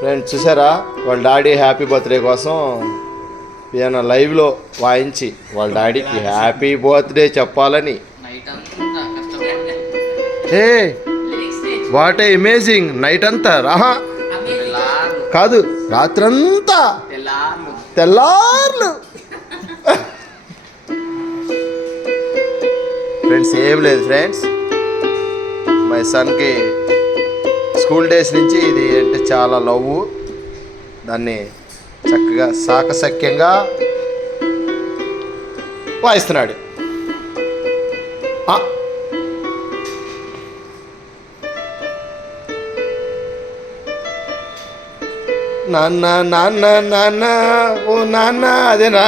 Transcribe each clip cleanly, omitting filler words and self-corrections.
Friends చూసారా వాళ్ళ daddy happy birthday కోసం ఈయన లైవ్లో వాయించి వాళ్ళ డాడీకి హ్యాపీ బర్త్డే చెప్పాలని. Hey what a amazing night అంతా రాహా కాదు రాత్రంతా తెల్లార్లు. ఫ్రెండ్స్ ఏం లేదు ఫ్రెండ్స్, మై సన్కి స్కూల్ డేస్ నుంచి ఇది అంటే చాలా లవ్. దాన్ని చక్కగా సాకసక్యంగా వాయిస్తున్నాడు. నాన్న నాన్న నాన్న ఓ నాన్న అదేనా.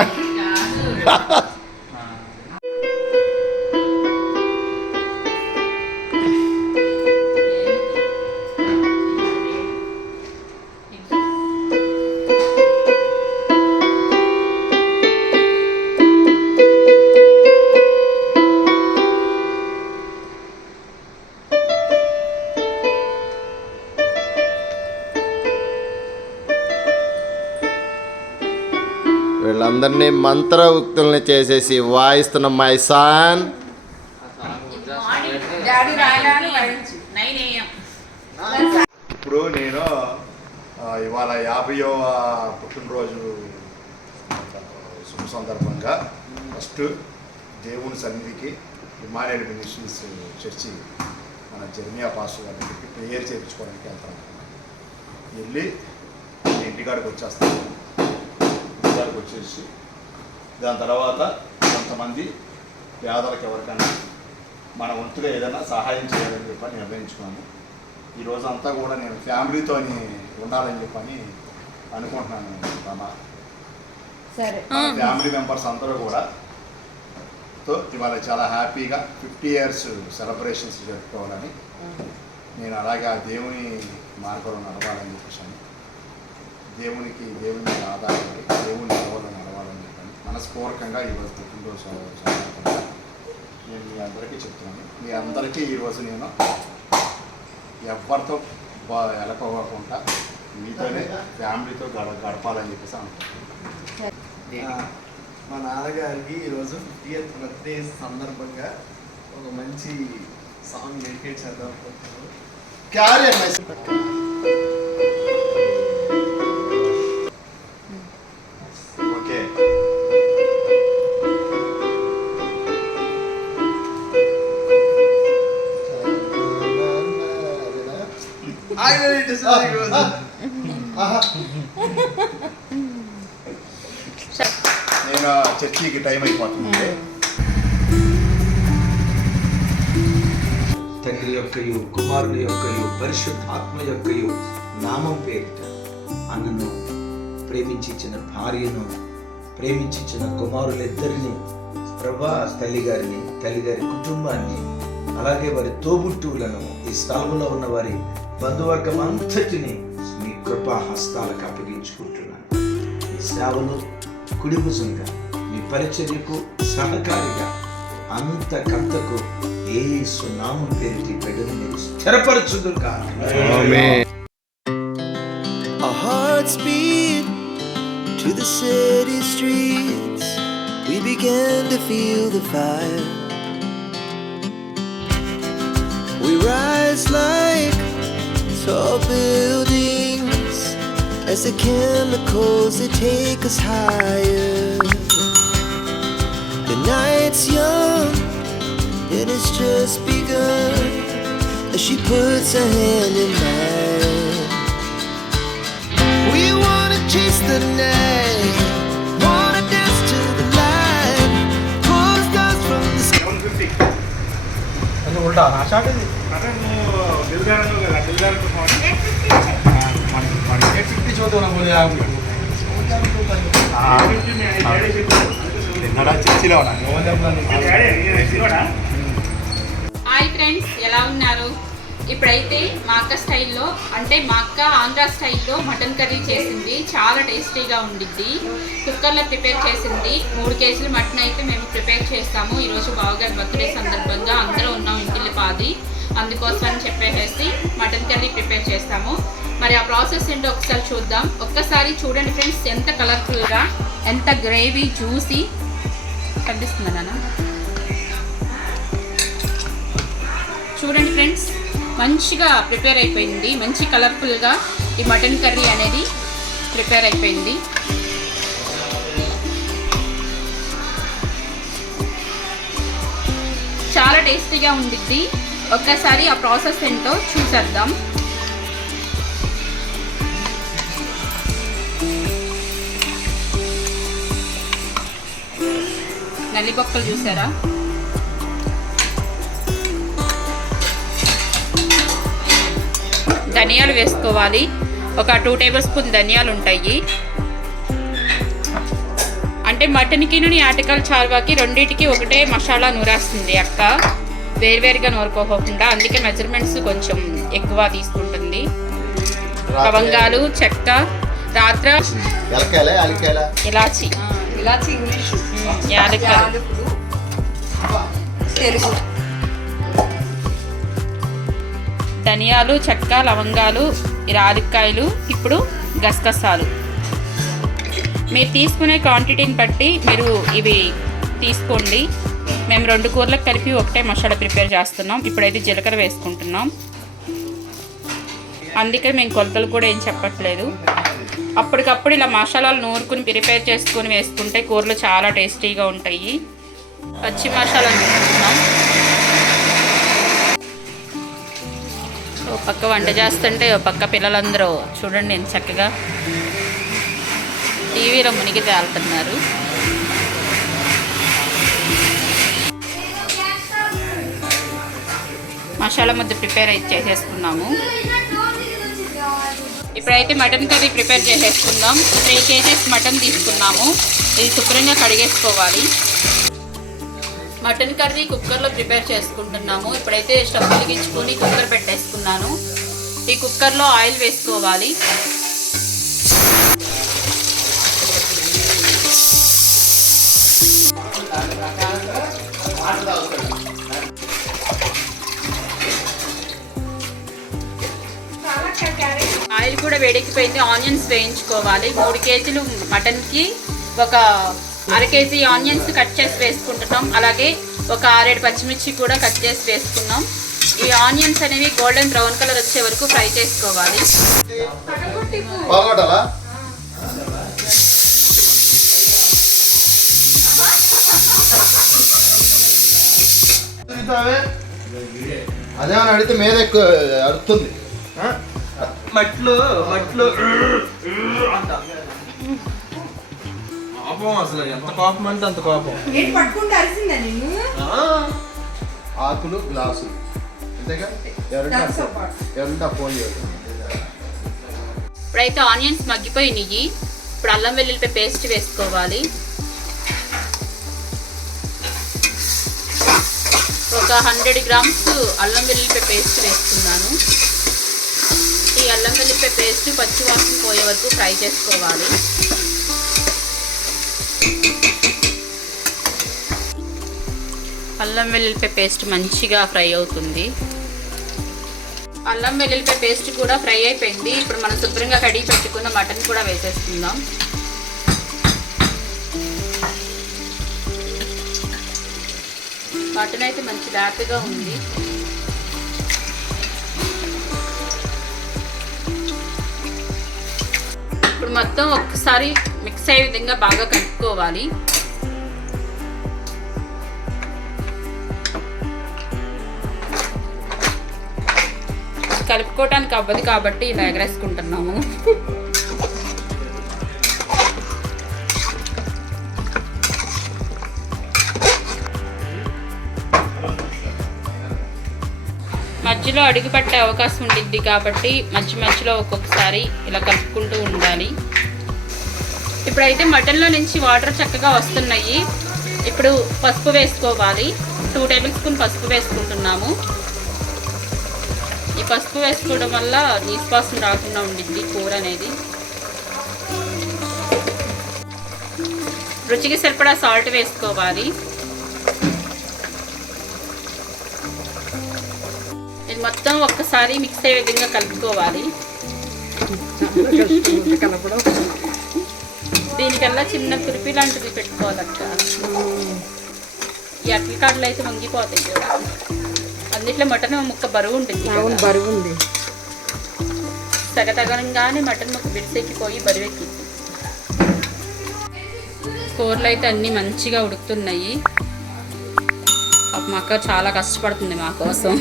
వీళ్ళందరినీ మంత్రయుక్తుల్ని చేసేసి వాయిస్తున్న మై సన్. ఇప్పుడు నేను ఇవాళ 50వ పుట్టినరోజు శుభ సందర్భంగా ఫస్ట్ దేవుని సన్నిధికి హిమాలయన్ మినిస్ట్రీస్ చర్చి మన జర్మియా పాస్టర్ గారికి ప్రేయర్ చేయించుకోవడానికి వెళ్తాను. వెళ్ళి ఇంటికాడికి వచ్చేస్తాను. వచ్చేసి దాని తర్వాత కొంతమంది పేదలకు ఎవరికైనా మన వంతుగా ఏదైనా సహాయం చేయాలని చెప్పని నిర్ణయించుకున్నాను. ఈరోజు అంతా కూడా నేను ఫ్యామిలీతో ఉండాలని చెప్పని అనుకుంటున్నాను. ఫ్యామిలీ మెంబర్స్ అందరూ కూడా ఇవాళ చాలా హ్యాపీగా 50 years సెలబ్రేషన్స్ జరుపుకోవాలని నేను అలాగే ఆ దేవుని మార్గంలో నడవాలని చెప్పేసాను. దేవుని ఆధారపడి దేవుని నడవాలని చెప్పాను. మనస్పూర్వకంగా ఈరోజు పుట్టినరోజు నేను మీ అందరికీ చెప్తున్నాను. మీ అందరికీ ఈరోజు నేను ఎవరితో వెళ్ళకోకుండా మీతోనే ఫ్యామిలీతో గడపాలని చెప్పేసి అనుకుంటున్నాను. మా నాన్నగారికి ఈరోజు 50th బర్త్డే సందర్భంగా ఒక మంచి సాంగ్ డెడికేట్ చేద్దాం అనుకుంటున్నాను. నేను చర్చికి టైం అయిపోతుంది. తండ్రి యొక్కయు కుమారుని యొక్కయు పరిశుద్ధాత్మ యొక్కయు నామం పేరిట అన్నను ప్రేమించిన భార్యను ప్రేమించిన కుమారులిద్దరిని ప్రభా తల్లిగారి కుటుంబాన్ని అలాగే వారి తోబుట్టువులను ఈ స్థలంలో ఉన్న వారి బంధువర్గం అంతటిని మీ కృపా హస్తాలకు అప్పగించుకుంటున్నాను. మీ సేవలు కుడిభుజంగా మీ పరిచర్యకు సహకారిగా అంతకంతకు యేసు నామం పేరిటి బిడ్డను మీరు స్థిరపరచుదురు కాక. Our hearts beat to the city streets. We began to feel the fire. We rise like tall buildings as the chemicals they take us higher. The night's young and it's just begun as she puts her hand in mine. We wanna chase the night, wanna dance to the light, pull stars from the sky. उल्टा आशा के अरे वो दिलदार हो गया दिलदार को phone एक 50 छोड़ दो ना बोले आप नड़ा चिचिला होना హాయ్ ఫ్రెండ్స్, ఎలా ఉన్నారు? ఇప్పుడైతే మా అక్క స్టైల్లో అంటే మా అక్క ఆంధ్ర స్టైల్లో మటన్ కర్రీ చేసింది. చాలా టేస్టీగా ఉండిద్ది. కుక్కర్లో ప్రిపేర్ చేసింది. 3 కేజీల మటన్ అయితే మేము ప్రిపేర్ చేస్తాము. ఈరోజు బావగారి బర్త్డే సందర్భంగా అందరూ ఉన్నాం ఇంటిల్లి పాది. అందుకోసం అని చెప్పేసి మటన్ కర్రీ ప్రిపేర్ చేస్తాము. మరి ఆ ప్రాసెస్ ఏంటో ఒకసారి చూద్దాం. ఒక్కసారి చూడండి ఫ్రెండ్స్, ఎంత కలర్ఫుల్గా, ఎంత గ్రేవీ జ్యూసీ కనిపిస్తుందా నాన్న? చూడండి ఫ్రెండ్స్, మంచిగా ప్రిపేర్ అయిపోయింది. మంచి కలర్ఫుల్గా ఈ మటన్ కర్రీ అనేది ప్రిపేర్ అయిపోయింది. చాలా టేస్టీగా ఉండిద్ది. ఒక్కసారి ఆ ప్రాసెస్ ఏంటో చూసేద్దాం. నల్లిపొక్కలు చూసారా? ధనియాలు వేసుకోవాలి. ఒక 2 టేబుల్ స్పూన్ ధనియాలు ఉంటాయి. అంటే మటన్కి ఆటకాల చారువాకి రెండింటికి ఒకటే మసాలా నూరేస్తుంది అక్క, వేరువేరుగా నూరుకోకుండా. అందుకే మెజర్మెంట్స్ కొంచెం ఎక్కువ తీసుకుంటుంది. లవంగాలు, చెక్క, రాత్ర, ఇలాచి, యాలకులు, ధనియాలు, చెక్క, లవంగాలు, యాలక్కాయలు, ఇప్పుడు గసగసాలు. మీరు తీసుకునే క్వాంటిటీని బట్టి మీరు ఇవి తీసుకోండి. మేము 2 కూరలకు కలిపి ఒకటే మసాలా ప్రిపేర్ చేస్తున్నాం. ఇప్పుడైతే జీలకర్ర వేసుకుంటున్నాం. అందుకే మేము కొలతలు కూడా ఏం చెప్పట్లేదు. అప్పటికప్పుడు ఇలా మసాలాలు నూరుకుని ప్రిపేర్ చేసుకుని వేసుకుంటే కూరలు చాలా టేస్టీగా ఉంటాయి. పచ్చి మసాలా వేసుకుంటున్నాం. ఓ పక్క వంట చేస్తుంటే ఓ పక్క పిల్లలందరూ చూడండి ఎంత చక్కగా టీవీలో మునిగి తేలుతున్నారు. మసాలా ముద్ద ప్రిపేర్ అయితే చేసేసుకున్నాము. ఇప్పుడైతే మటన్ కర్రీ ప్రిపేర్ చేసేసుకుందాం. 3 kgs మటన్ తీసుకున్నాము. ఇది శుభ్రంగా కడిగేసుకోవాలి. మటన్ కర్రీ కుక్కర్లో ప్రిపేర్ చేసుకుంటున్నాము. ఇప్పుడైతే స్టవ్ వెలిగించుకొని కుక్కర్ పెట్టేసుకున్నాను. ఈ కుక్కర్లో ఆయిల్ వేసుకోవాలి. ఆయిల్ కూడా వేడెక్కిపోయింది. ఆనియన్స్ వేయించుకోవాలి. 3 కేజీలు మటన్కి ఒక 1/2 కేజీ ఆనియన్స్ కట్ చేసి వేసుకుంటున్నాం. అలాగే ఒక 6-7 పచ్చిమిర్చి కూడా కట్ చేసి వేసుకున్నాం. ఈ ఆనియన్స్ అనేవి గోల్డెన్ బ్రౌన్ కలర్ వచ్చే వరకు ఫ్రై చేసుకోవాలి. అదేమని అడిగితే మీద ఎక్కువ అడుగుతుంది. మట్లు కోపం, అసలు ఎంత కోపం అంటే అంత కోపం. ఆకులు, గ్లాసులు అంతేగా. ఎవరింటా ఫోన్ చేయాలి. ఇప్పుడైతే ఆనియన్స్ మగ్గిపోయినాయి. ఇప్పుడు అల్లం వెల్లుల్లిపాయ పేస్ట్ వేసుకోవాలి. ఒక 100 గ్రామ్స్ అల్లం వెల్లుల్లిపాయ పేస్ట్ వేసుకున్నాను. ఈ అల్లం వెల్లుల్లిపాయ పేస్ట్ పచ్చి వాసన పోయే వరకు ఫ్రై చేసుకోవాలి. అల్లం వెల్లుల్లిపాయ పేస్ట్ మంచిగా ఫ్రై అవుతుంది. అల్లం వెల్లుల్లిపాయ పేస్ట్ కూడా ఫ్రై అయిపోయింది. ఇప్పుడు మనం శుభ్రంగా కడిగి పెట్టుకున్న మటన్ కూడా వేసేసుకుందాం. మటన్ అయితే మంచి హ్యాపీగా ఉంది. ఇప్పుడు మొత్తం ఒక్కసారి మిక్స్ అయ్యే విధంగా బాగా కలుపుకోవాలి. కలుపుకోవటానికి అవ్వదు కాబట్టి ఇలా ఎగరేసుకుంటున్నాము. మధ్యలో అడుగు పట్టే అవకాశం ఉండిద్ది కాబట్టి మధ్యలో ఒక్కొక్కసారి ఇలా కలుపుకుంటూ ఉండాలి. ఇప్పుడైతే మటన్లో నుంచి వాటర్ చక్కగా వస్తున్నాయి. ఇప్పుడు పసుపు వేసుకోవాలి. 2 టేబుల్ స్పూన్ పసుపు వేసుకుంటున్నాము. ఈ పసుపు వేసుకోవడం వల్ల నీసు వాసన రాకుండా ఉండిద్ది కూర అనేది. రుచికి సరిపడా సాల్ట్ వేసుకోవాలి. మొత్తం ఒక్కసారి మిక్స్ అయ్యే విధంగా కలుపుకోవాలి. కలపడం దీనికల్లా చిన్న తురిపి లాంటిది పెట్టుకోవాలక్క. ఈ అట్ల కాడలు అయితే వంగిపోతాయి కూడా. అందుట్లో మటన్ ముక్క బరువు ఉంటుంది. అవును, బరువు ఉంది. సగతగనంగానే మటన్ ముక్క బిడిసెక్కిపోయి బరువెక్కి. కూరలు అయితే అన్నీ మంచిగా ఉడుకుతున్నాయి. మా అక్క చాలా కష్టపడుతుంది మా కోసం.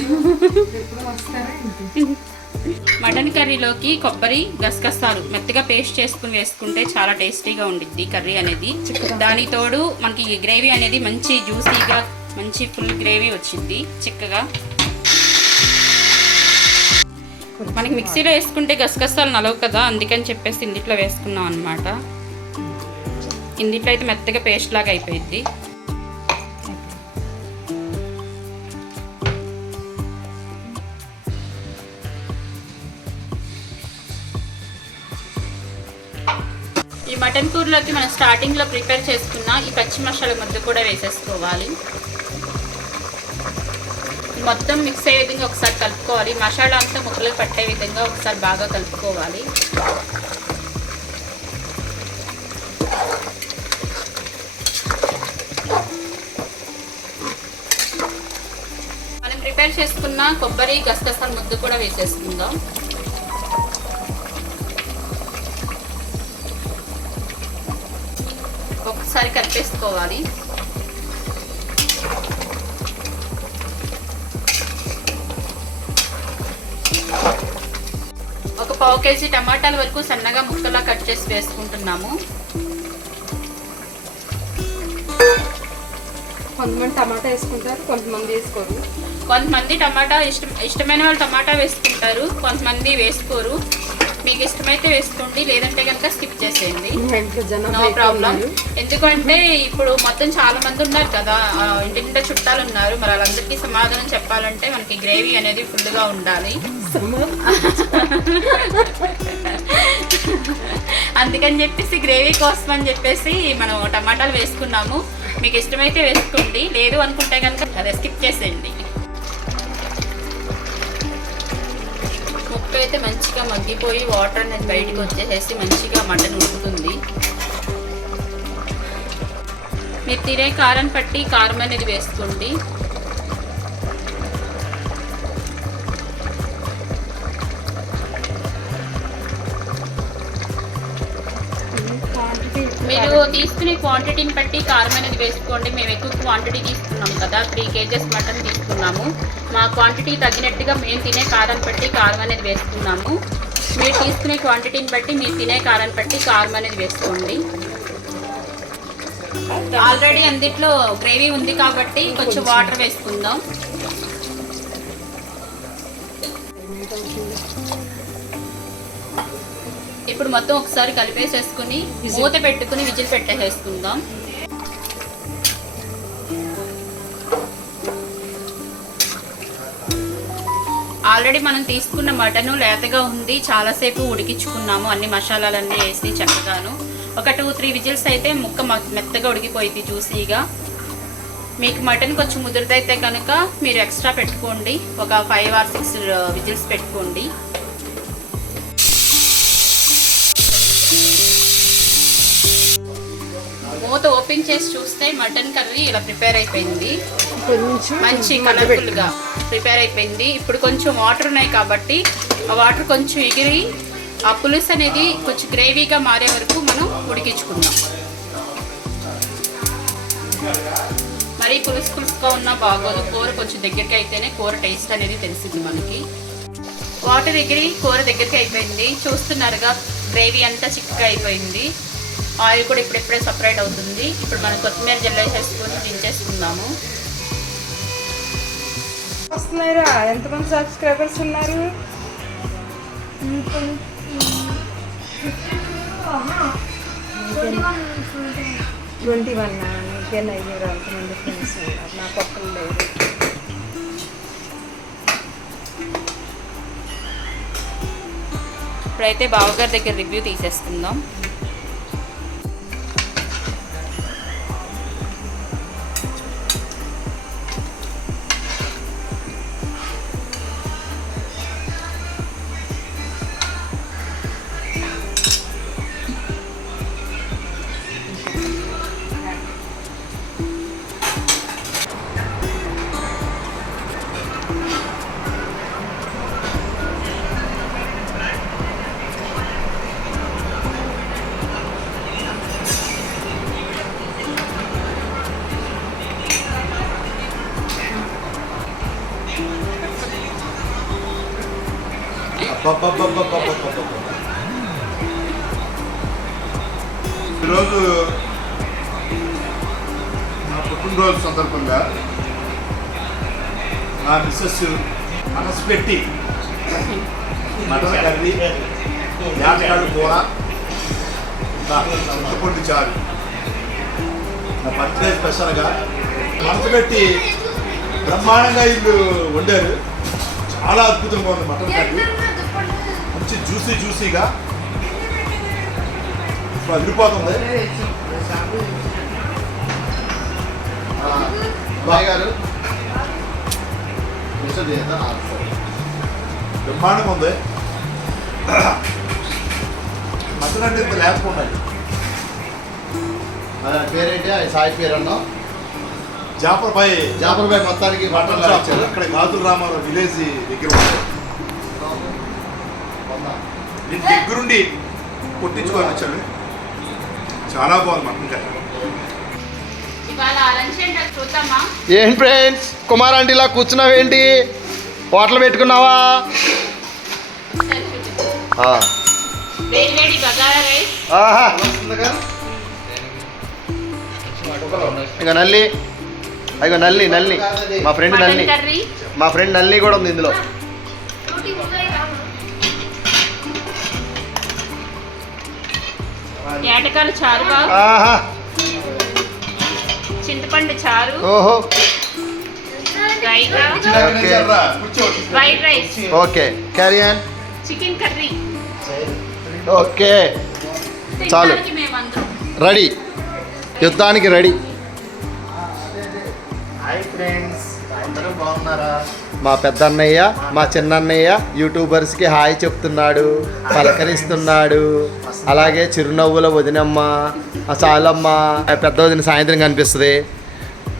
మటన్ కర్రీలోకి కొబ్బరి గసగసాలు మెత్తగా పేస్ట్ చేసుకుని వేసుకుంటే చాలా టేస్టీగా ఉండిద్ది కర్రీ అనేది. దాని తోడు మనకి గ్రేవీ అనేది మంచి జ్యూసీగా మంచి ఫుల్ గ్రేవీ వచ్చింది చిక్కగా. మనకి మిక్సీలో వేసుకుంటే గసగసాలు నలవు కదా, అందుకని చెప్పేసి ఇందిట్లో వేసుకున్నాం అనమాట. ఇందిట్లో అయితే మెత్తగా పేస్ట్ లాగా అయిపోయింది. ఈ మటన్ కూరలోకి మనం స్టార్టింగ్లో ప్రిపేర్ చేసుకున్న ఈ పచ్చి మసాలా ముద్ద కూడా వేసేసుకోవాలి. మొత్తం మిక్స్ అయ్యే విధంగా ఒకసారి కలుపుకోవాలి. మసాలా అంతా ముక్కలు పట్టే విధంగా ఒకసారి బాగా కలుపుకోవాలి. మనం ప్రిపేర్ చేసుకున్న కొబ్బరి గసగసాల ముద్ద కూడా వేసేసుకుందాం. ఒకసారి కలిపేసుకోవాలి. ఒక 1/2 కేజీ టమాటాల వరకు సన్నగా ముక్కలా కట్ చేసి వేసుకుంటున్నాము. కొంతమంది టమాటా వేసుకుంటారు, కొంతమంది వేసుకోరు. కొంతమంది టమాటా ఇష్టమైన వాళ్ళు టమాటా వేసుకుంటారు, కొంతమంది వేసుకోరు. మీకు ఇష్టమైతే వేసుకోండి, లేదంటే కనుక స్కిప్ చేసేయండి, నో ప్రాబ్లం. ఎందుకంటే ఇప్పుడు మొత్తం చాలా మంది ఉన్నారు కదా, ఇంటి నిండా చుట్టాలు ఉన్నారు. మరి వాళ్ళందరికీ సమాధానం చెప్పాలంటే మనకి గ్రేవీ అనేది ఫుల్గా ఉండాలి. అందుకని చెప్పేసి గ్రేవీ కోసం అని చెప్పేసి మనం టమాటాలు వేసుకున్నాము. మీకు ఇష్టమైతే వేసుకోండి, లేదు అనుకుంటే కనుక అదే స్కిప్ చేసేయండి. ముక్క అయితే మంచిగా మగ్గిపోయి వాటర్ అనేది బయటకు వచ్చేసేసి మంచిగా మటన్ ఉడుకుతుంది. మీరు తినే కారం పట్టి కారం అనేది వేసుకోండి. మీరు తీసుకునే క్వాంటిటీని బట్టి కారం అనేది వేసుకోండి. మేము ఎక్కువ క్వాంటిటీ తీసుకున్నాం కదా, 3 kgs మటన్ తీసుకున్నాము. మా క్వాంటిటీ తగ్గినట్టుగా మేము తినే కారం బట్టి కారం అనేది వేసుకున్నాము. మీరు తీసుకునే క్వాంటిటీని బట్టి మీరు తినే కారం బట్టి కారం అనేది వేసుకోండి. ఆల్రెడీ అందుట్లో గ్రేవీ ఉంది కాబట్టి కొంచెం వాటర్ వేసుకుందాం. ఇప్పుడు మొత్తం ఒకసారి కలిపేసేసుకుని మూత పెట్టుకుని విజిల్ పెట్టేసేసుకుందాం. ఆల్రెడీ మనం తీసుకున్న మటన్ లేతగా ఉంది, చాలాసేపు ఉడికించుకున్నాము అన్ని మసాలాలన్నీ వేసి చక్కగాను. ఒక 2-3 విజిల్స్ అయితే ముక్క మెత్తగా ఉడికిపోయింది జ్యూసీగా. మీకు మటన్ కొంచెం ముదురుదైతే కనుక మీరు ఎక్స్ట్రా పెట్టుకోండి, ఒక 5 or 6 విజిల్స్ పెట్టుకోండి. మూత ఓపెన్ చేసి చూస్తే మటన్ కర్రీ ఇలా ప్రిపేర్ అయిపోయింది. మంచి కలర్ఫుల్గా ప్రిపేర్ అయిపోయింది. ఇప్పుడు కొంచెం వాటర్ ఉన్నాయి కాబట్టి ఆ వాటర్ కొంచెం ఎగిరి ఆ పులుసు అనేది కొంచెం గ్రేవీగా మారే వరకు మనం ఉడికించుకుందాం. మరి పులుసుగా ఉన్నా బాగోదు, కూర కొంచెం దగ్గరికి అయితేనే కూర టేస్ట్ అనేది తెలిసింది మనకి. వాటర్ ఎగిరి కూర దగ్గరికి అయిపోయింది, చూస్తున్నారుగా గ్రేవీ అంతా చిక్కగా అయిపోయింది. ఆయిల్ కూడా ఇప్పుడిప్పుడే సపరేట్ అవుతుంది. ఇప్పుడు మనం కొత్తిమీర జల్లేసేసుకొని దించేసుకుందాము. వస్తున్నారా? ఎంతమంది సబ్స్క్రైబర్స్ ఉన్నారు? 21. ఇంకే 9 అంతమంది ఫ్రెండ్స్ ఉన్నారు, నా పక్కన లేదు. ఇప్పుడైతే బావగారి దగ్గర రివ్యూ తీసేసుకుందాం. ఈరోజు నా పుట్టినరోజు సందర్భంగా నా మిస్సెస్ మనసు పెట్టి మటన్ కర్రీ, యాటకాడు కూర, చింతపండు చారు నా బర్త్డే స్పెషల్గా మనసు పెట్టి బ్రహ్మాండంగా ఇల్లు వండారు. చాలా అద్భుతంగా ఉంది మటన్ కర్రీ, మంచి జ్యూసీగా అదిరిపోతుంది. బాయ్ గారు బ్రహ్మాండంగా ఉంది. మటన్ అంటే ఇంత లేకుండా పేరేంటి అది సాయి పేరు అన్నాం. జాపర్బాయ్ జాపర్బాయ్ మొత్తానికి మటన్ మటన్ షాప్ ఇక్కడ గాజుల రామారావు విలేజ్ దగ్గర ఉంది. దీని దగ్గరుండి కొట్టించుకొని వచ్చాడు. చాలా బాగుంది మటన్ కర్రీ. ఇవాళ లంచ్ ఏంటో చూద్దామా? ఏంటి ఫ్రెండ్స్, కుమార్ ఆంటీ ఇలా కూర్చున్నావేంటి? హోటల్ పెట్టుకున్నావా? సరే చూపిద్దాం. వేడి బగారా రైస్, ఆహా ఇక నల్లి, అయ్యో నల్లి మా ఫ్రెండ్ నల్లి, మటన్ కర్రీ, మా ఫ్రెండ్ నల్లి కూడా ఉంది ఇందులో. ఏటకాలు చారు బాగు, ఆహా చింతపండు చారు, ఓహో raita, okay. Fried rice, okay క్యారియన్, chicken curry. Okay చాలు. తినడానికి మేమందరం రెడీ, యుద్ధానికి రెడీ. హాయ్ ఫ్రెండ్స్, అందరూ బాగున్నారా? మా పెద్ద అన్నయ్య, మా చిన్న అన్నయ్య యూట్యూబర్స్కి హాయ్ చెప్తున్నాడు, పలకరిస్తున్నాడు. అలాగే చిరునవ్వుల వదినమ్మ, ఆ చాలమ్మ, ఆ పెద్ద వదిన సాయంత్రం కనిపిస్తుంది.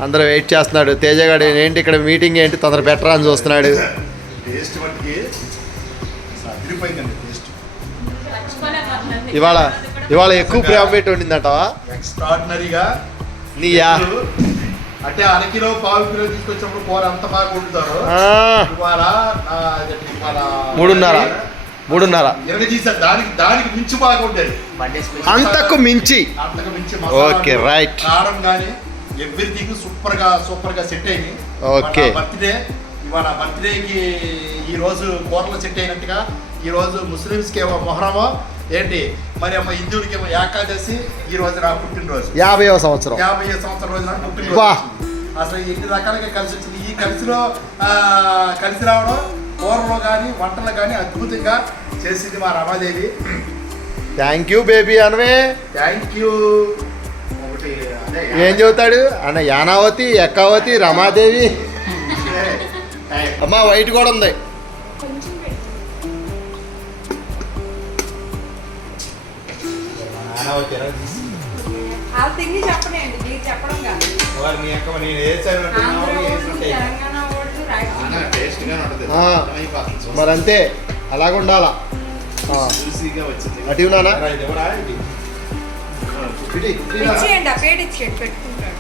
అందరూ వెయిట్ చేస్తున్నాడు. తేజగాడు ఏంటి ఇక్కడ మీటింగ్ ఏంటి, తొందర బెటర్ అని చూస్తున్నాడు. టేస్ట్ మట్టికి అదిరిపోయిందండి. టేస్ట్ ఇవాళ ఎక్కువ ప్రేమ పెట్టి వండిందటవా? ఎక్స్ట్రాడినరీగా. నీయా అంటే అరకిలో పావు కిలో తీసుకొచ్చినప్పుడు కూర అంత బాగా వండుతారు. ఇవాళ 3:30 తీసారు. దానికి మించి బాగా ఉండేది. అంతకు మించి. Okay, right. కారం కానీ ఎవ్రీథింగ్ సూపర్ గా సెట్ అయింది. ఓకే. బర్త్డే ఇవాళ బర్త్డేకి ఈ రోజు కూరలు సెట్ అయినట్టుగా ఈ రోజు ముస్లిమ్స్కి ఏమో మొహరమో ఏంటి, మరి అమ్మ హిందువులకి ఏమో ఏకాదశి, ఈ రోజు నా పుట్టినరోజు 50వ సంవత్సరం. 50వ సంవత్సరం రోజు నా పుట్టినరోజు. అసలు ఎన్ని రకాలుగా కలిసి వచ్చింది. ఈ కలిసి రావడం కూరలో కానీ వంటలు కానీ అద్భుతంగా చేసింది మా రమాదేవి. థ్యాంక్ యూ బేబీ అనవే. Thank you. ఒకటి అదే ఏం చెబుతాడు అన్న? యానావతి, ఎక్కావతి, రమాదేవి. అమ్మా వైట్ కూడా ఉంది. ఆ తిండి చెప్పనండి, మీరు చెప్పడం కాదు. తెలంగాణ వాళ్ళు రాయలసీమ మరంతే, అలాగ ఉండాలా. అటు నానా ఇచ్చేయండి, ఆ పేరు ఇచ్చేయండి, పెట్టుకుంటాడు.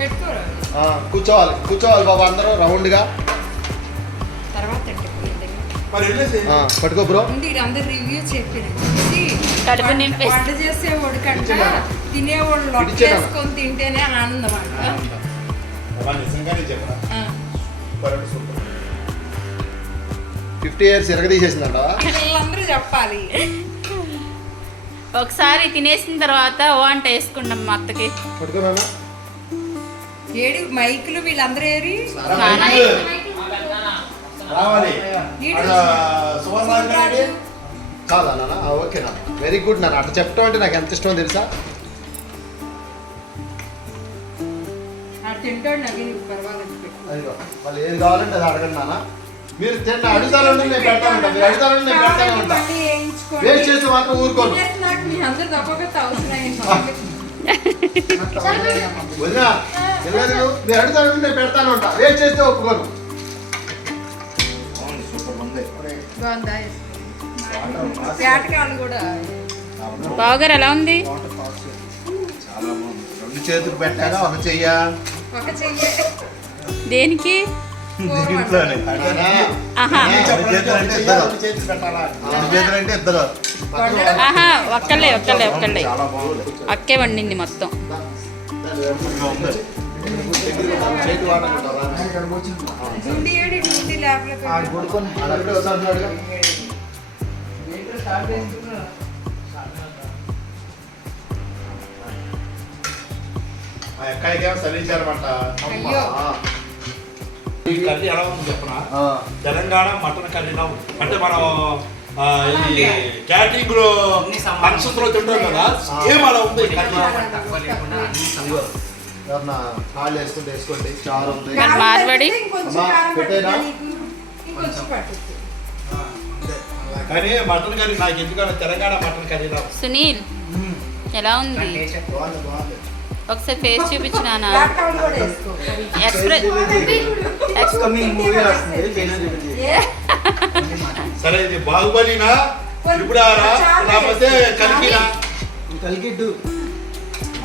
పెట్టుకోరు కూర్చోవాలి బాబా అందరూ రౌండ్గా. తర్వాత మరి పట్టుకో బ్రో. అందరు రివ్యూ చెప్పిన కడుపు నింపేసి. వంట చేసేవాడు కంట తినేవాడు లొట్ట చేసుకొని తింటేనే ఆనందం అంట. నిజంగానే చెప్పరా? 50 years ఎరగదీసేసిందంట. వీళ్ళందరూ చెప్పాలి. ఒకసారి తినేసిన తర్వాత ఓ అంట వేసుకుంటాం మా అత్తకి. పట్టుకోనా ఏడి మైకులు వీళ్ళందరూ ఏరి రావాలి. కాదా నాన్న? ఓకే నాన్న, వెరీ గుడ్ నాన్న. అట్లా చెప్పడం అంటే నాకు ఎంత ఇష్టమో తెలుసా? తింటాడు నవీన్, పర్వాలేదు. అదిగో వాళ్ళు ఏం కావాలంటే అది అడగండి నాన్న. మీరు తిన్న అడుగుతానండి, నేను పెడతానంట. మీరు అడుగుతానండి, నేను పెడతానే ఉంటా. వేస్ట్ చేస్తే మాత్రం ఊరుకోను. నాకు మీ అందరు తప్పక అవసరం. వదినా వెళ్ళదు, మీరు అడుగుతానండి, నేను పెడతాను ఉంటా. వేస్ట్ చేస్తే ఒప్పుకోను. పేటకాలు కూడా బావగారు ఎలా ఉంది? చాలా బాగుంది. 2 చేతులు పెట్టాలా, ఒక చెయ్య ఒక చెయ్యి దేనికి? ఆహా ఆహా ఒక్కళ్ళే చాలా బాగుంది. అక్కే వండింది మొత్తం. డ్యూటీ ఏడి డ్యూటీ లేకపోతే మా అక్కయ్యకేమో సరించారన్నమాట. అయ్యో ఈ కర్రీ ఎలా ఉంది చెప్పనా? తెలంగాణ మటన్ కర్రీలా ఉంది. అంటే మనం ఇది క్యాటరింగ్ లో ఫంక్షన్స్ లో తింటాం కదా, ఏం అలా ఉంది ఈ కర్రీ. ఎవరన్నా కాళ్ళు వేసుకుంటే వేసుకోండి. చారు ఉంది. మరి మార్వాడి అమ్మా, పెట్టేనా? ఇంకొంచెం పట్టుద్ది. కానీ మటన్ కర్రీ నాకు ఎందుకంటే తెలంగాణ మటన్ కర్రీలా ఉంది. సునీల్ ఎలా ఉంది? ఒకసారి ఫేస్ చూపించినానా? బ్లాక్ టౌన్ కూడా వేసుకో. ఎక్స్ప్రెస్ సరే ఇది బాహుబలినా త్రిపురారా లేకపోతే కలికినా?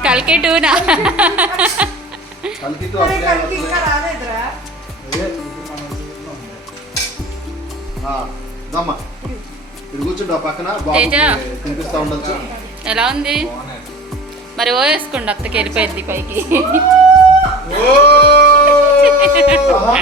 కలికెటూనా? కలిపితో అరే, అప్పుడే కలికి ఇంకా రాలేదురా. దమ్మా ఇటు కూర్చుంటా పక్కన తేజ. బాబుకి తినిపిస్తా ఉండొచ్చు. ఎలా ఉంది? మరి ఓ వేసుకోండి, అత్తకి వెళ్ళిపోయింది పైకి. ఆహా.